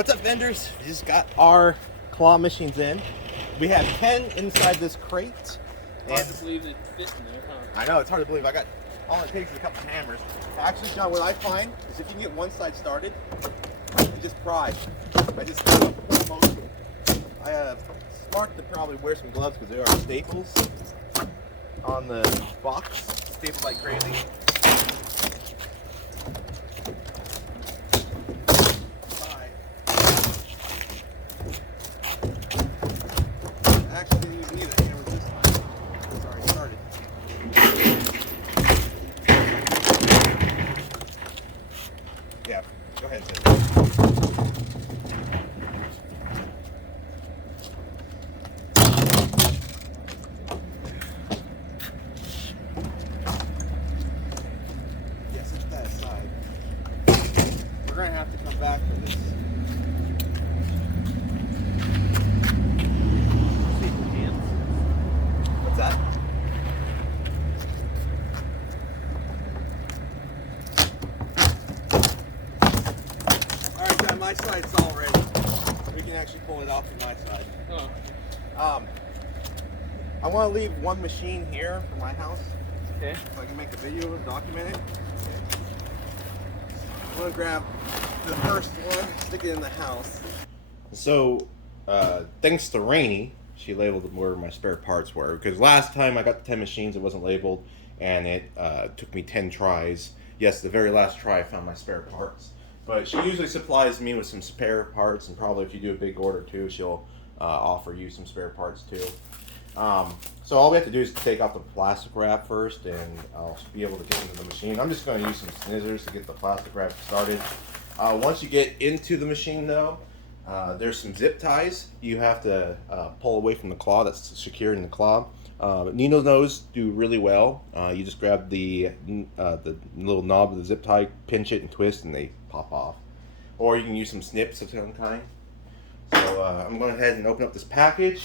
What's up, vendors? We just got our claw machines in. We have 10 inside this crate. Hard to believe it fit in there, huh? I know, it's hard to believe. I got, all it takes is a couple hammers. Actually, John, what I find is if you can get one side started, you just pry. I just put most of it. Smart to probably wear some gloves because there are staples on the box. Stapled like crazy. Actually, didn't even need a hammer this time. It's already started. Yeah, go ahead, Sid. Yeah, set that aside. We're gonna have to come back for this. What's that? Alright, John, my side's all ready. We can actually pull it off from my side. Oh. I want to leave one machine here for my house. Okay. So I can make a video and document it. I'm going to grab the first one, stick it in the house. So, thanks to Rainey, she labeled where my spare parts were. Because last time I got the 10 machines, it wasn't labeled. And it took me 10 tries. Yes, the very last try I found my spare parts. But she usually supplies me with some spare parts. And probably if you do a big order too, she'll offer you some spare parts too. So all we have to do is take off the plastic wrap first, and I'll be able to get into the machine. I'm just going to use some scissors to get the plastic wrap started. Once you get into the machine though, there's some zip ties you have to pull away from the claw that's secured in the claw. Needle nose do really well. You just grab the little knob of the zip tie, pinch it and twist, and they pop off. Or you can use some snips of some kind. So I'm going ahead and open up this package.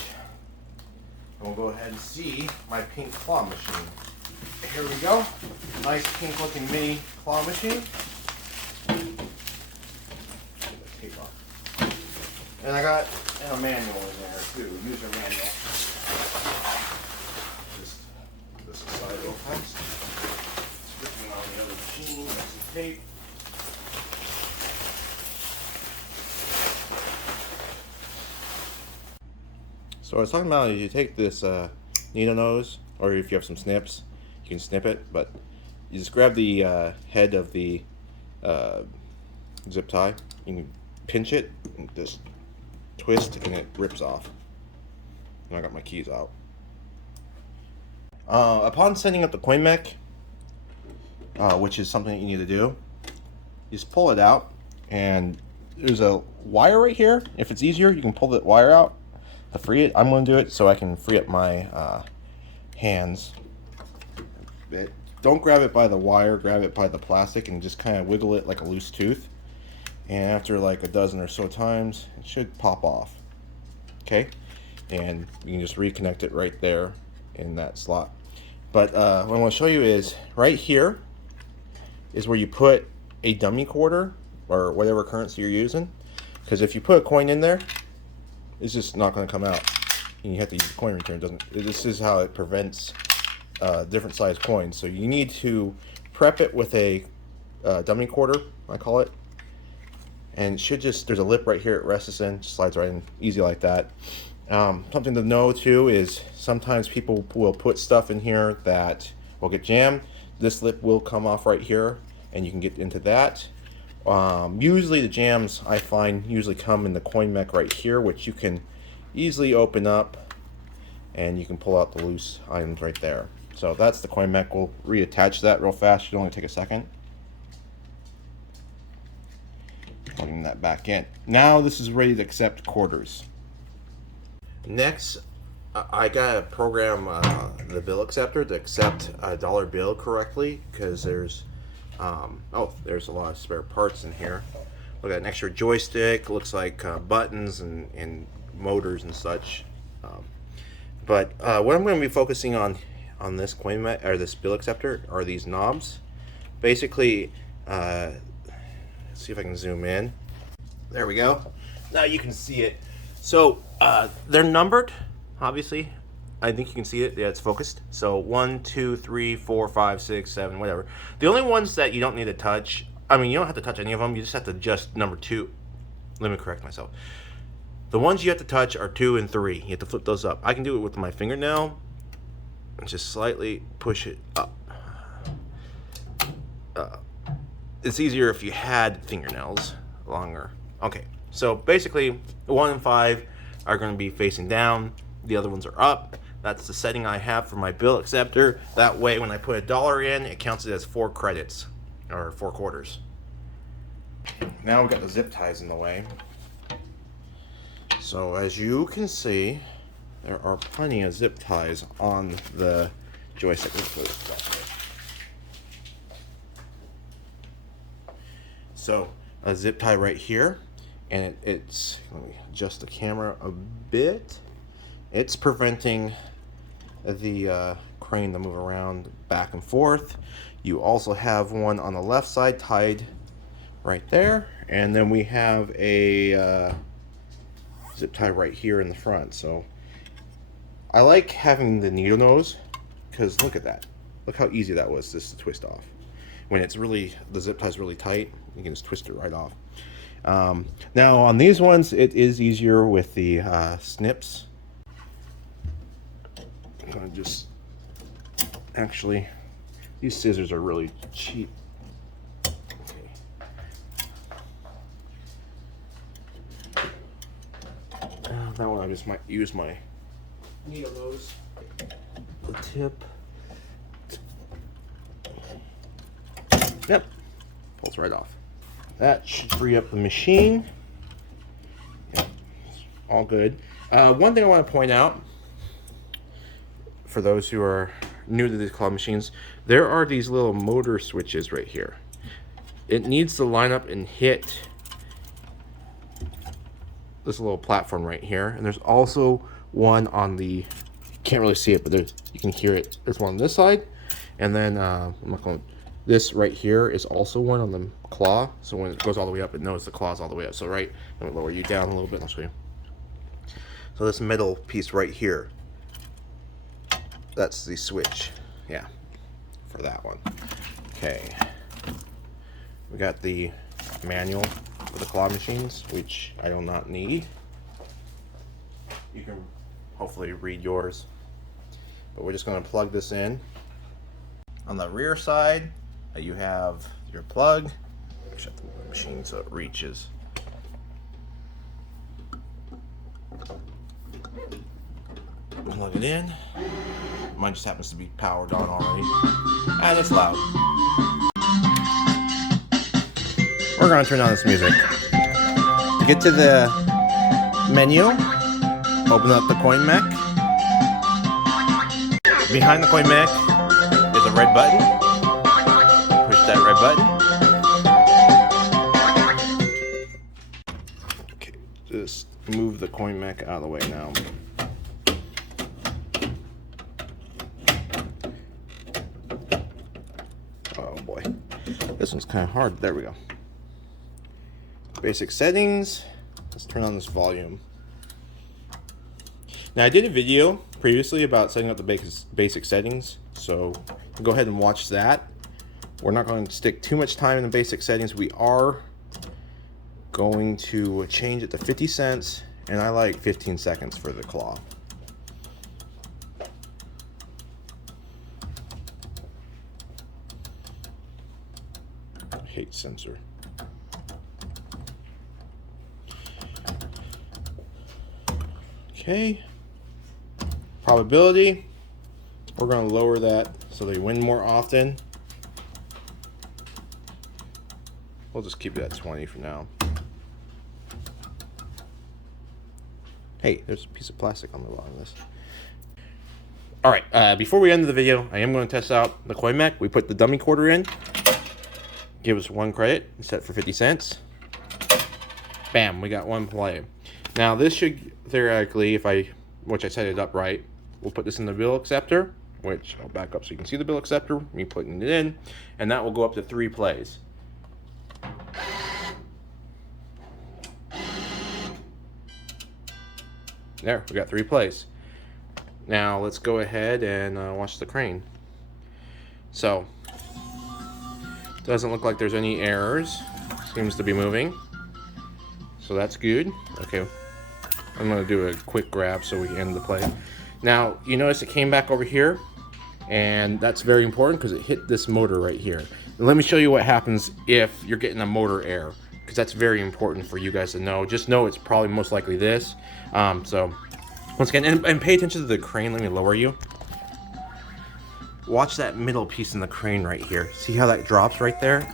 And we'll go ahead and see my pink claw machine. Here we go. Nice pink looking mini claw machine. Tape off. And I got a manual in there too, user manual. Just put this aside real fast. Sticking on the other machine, got some tape. So I was talking about, you take this needle nose, or if you have some snips, you can snip it, but you just grab the head of the zip tie, you can pinch it, and just twist, and it rips off. And I got my keys out. Upon setting up the coin mech, which is something that you need to do, you just pull it out, and there's a wire right here. If it's easier, you can pull the wire out to free it. I'm going to do it so I can free up my hands. Don't grab it by the wire, grab it by the plastic and just kind of wiggle it like a loose tooth. And after like a dozen or so times, it should pop off. Okay? And you can just reconnect it right there in that slot. But what I want to show you is right here is where you put a dummy quarter or whatever currency you're using. Because if you put a coin in there, it's just not going to come out, and you have to use the coin return. This is how it prevents different size coins. So you need to prep it with a dummy quarter, I call it, and it should just, there's a lip right here it rests in, just slides right in, easy like that. Something to know too is sometimes people will put stuff in here that will get jammed. This lip will come off right here, and you can get into that. Usually the jams I find usually come in the coin mech right here, which you can easily open up and you can pull out the loose items right there. So that's the coin mech. We'll reattach that real fast. Should only take a second. Plugging that back in. Now this is ready to accept quarters. Next, I gotta program the bill acceptor to accept a dollar bill correctly, because there's there's a lot of spare parts in here. Look at an extra joystick, looks like buttons and motors and such. But what I'm going to be focusing on this coin mech, or this bill acceptor, are these knobs. Basically, let's see if I can zoom in. There we go. Now you can see it. So they're numbered, obviously. I think you can see it. Yeah, it's focused. So 1, 2, 3, 4, 5, 6, 7, whatever. The only ones that you don't need to touch, I mean, you don't have to touch any of them. You just have to adjust number 2. Let me correct myself. The ones you have to touch are 2 and 3. You have to flip those up. I can do it with my fingernail and just slightly push it up. It's easier if you had fingernails longer. Okay, so basically 1 and 5 are going to be facing down. The other ones are up. That's the setting I have for my bill acceptor. That way when I put $1 in, it counts it as 4 credits or 4 quarters. Now we've got the zip ties in the way. So as you can see, there are plenty of zip ties on the joystick. So a zip tie right here, and it's, let me adjust the camera a bit. It's preventing the crane to move around back and forth. You also have one on the left side tied right there, and then we have a zip tie right here in the front. So I like having the needle nose because look at that. Look how easy that was just to twist off. When it's really, the zip tie is really tight, you can just twist it right off. Now on these ones, it is easier with the snips. I'm gonna just, actually, these scissors are really cheap. Okay. That one I just might use my needle nose. The tip. Yep, pulls right off. That should free up the machine. Yep, all good. One thing I want to point out, for those who are new to these claw machines, there are these little motor switches right here. It needs to line up and hit this little platform right here. And there's also one on the, can't really see it, but there's, you can hear it. There's one on this side. And then I'm not going to, this right here is also one on the claw. So when it goes all the way up, it knows the claw's all the way up. So right, I'm gonna lower you down a little bit, I'll show you. So this middle piece right here, that's the switch, yeah, for that one. Okay, we got the manual for the claw machines, which I do not need. You can hopefully read yours, but we're just gonna plug this in. On the rear side, you have your plug. Shut the machine so it reaches. Plug it in. Mine just happens to be powered on already. And it's loud. We're going to turn on this music. To get to the menu, open up the coin mech. Behind the coin mech is a red button. Push that red button. Okay, just move the coin mech out of the way now. Oh boy, this one's kind of hard. There we go. Basic settings. Let's turn on this volume. Now I did a video previously about setting up the basic settings, so go ahead and watch that. We're not going to stick too much time in the basic settings. We are going to change it to 50 cents, and I like 15 seconds for the claw. I hate sensor. Okay. Probability, we're going to lower that so they win more often. We'll just keep it at 20 for now. Hey, there's a piece of plastic on the bottom of this. Alright, before we end the video, I am going to test out the coin mech. We put the dummy quarter in. Give us 1 credit, set for 50 cents. Bam, we got 1 play. Now this should theoretically, which I set it up right, we'll put this in the bill acceptor, which I'll back up so you can see the bill acceptor, me putting it in, and that will go up to 3 plays. There, we got 3 plays. Now let's go ahead and watch the crane. So, doesn't look like there's any errors. Seems to be moving. So that's good. Okay, I'm gonna do a quick grab so we can end the play. Now, you notice it came back over here, and that's very important because it hit this motor right here. And let me show you what happens if you're getting a motor error, because that's very important for you guys to know. Just know it's probably most likely this. So, once again, and pay attention to the crane. Let me lower you. Watch that middle piece in the crane right here. See how that drops right there?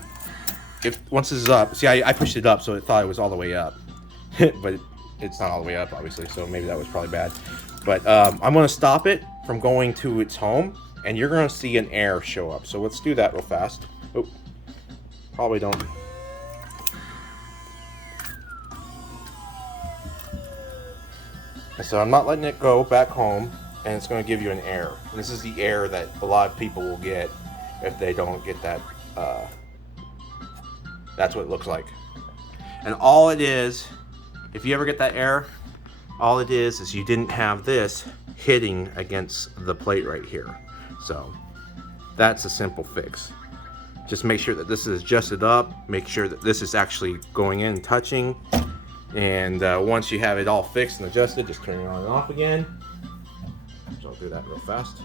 Once this is up, see, I pushed it up so it thought it was all the way up. But it's not all the way up, obviously, so maybe that was probably bad. But I'm going to stop it from going to its home, and you're going to see an error show up. So let's do that real fast. Oh, probably don't. So I'm not letting it go back home, and it's going to give you an error. And this is the error that a lot of people will get if they don't get that. That's what it looks like. And all it is, if you ever get that error, all it is you didn't have this hitting against the plate right here. So that's a simple fix. Just make sure that this is adjusted up. Make sure that this is actually going in, touching. And once you have it all fixed and adjusted, just turn it on and off again. So I'll do that real fast.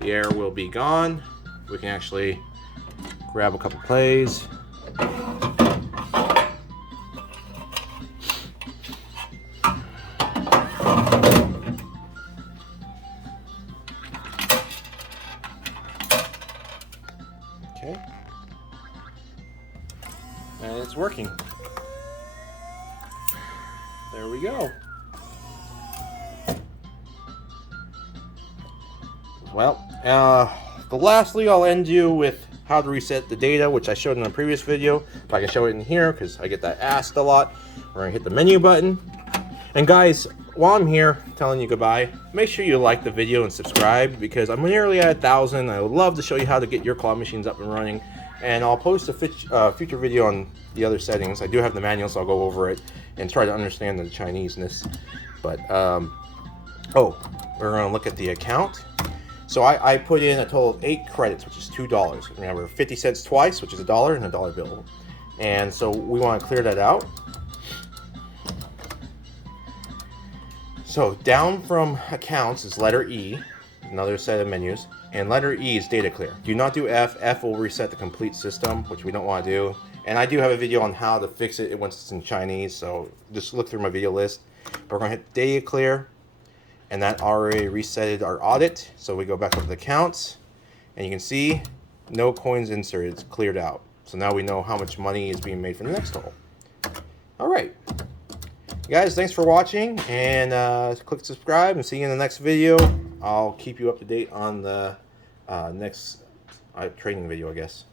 The air will be gone. We can actually grab a couple plays. Okay. And it's working. There we go. Well, lastly, I'll end you with how to reset the data, which I showed in a previous video. If I can show it in here, because I get that asked a lot. We're gonna hit the menu button. And guys, while I'm here telling you goodbye, make sure you like the video and subscribe, because I'm nearly at 1,000. I would love to show you how to get your claw machines up and running. And I'll post a future video on the other settings. I do have the manual, so I'll go over it and try to understand the Chineseness. But, oh, we're gonna look at the account. So I put in a total of 8 credits, which is $2. Remember, 50 cents twice, which is $1, and a $1 bill. And so we want to clear that out. So down from accounts is letter E, another set of menus, and letter E is data clear. Do not do F. F will reset the complete system, which we don't want to do. And I do have a video on how to fix it once it's in Chinese, so just look through my video list. But we're going to hit data clear. And that already resetted our audit. So we go back up to the accounts, and you can see no coins inserted. It's cleared out. So now we know how much money is being made from the next hole. All right. Guys, thanks for watching, and click subscribe, and see you in the next video. I'll keep you up to date on the next training video, I guess.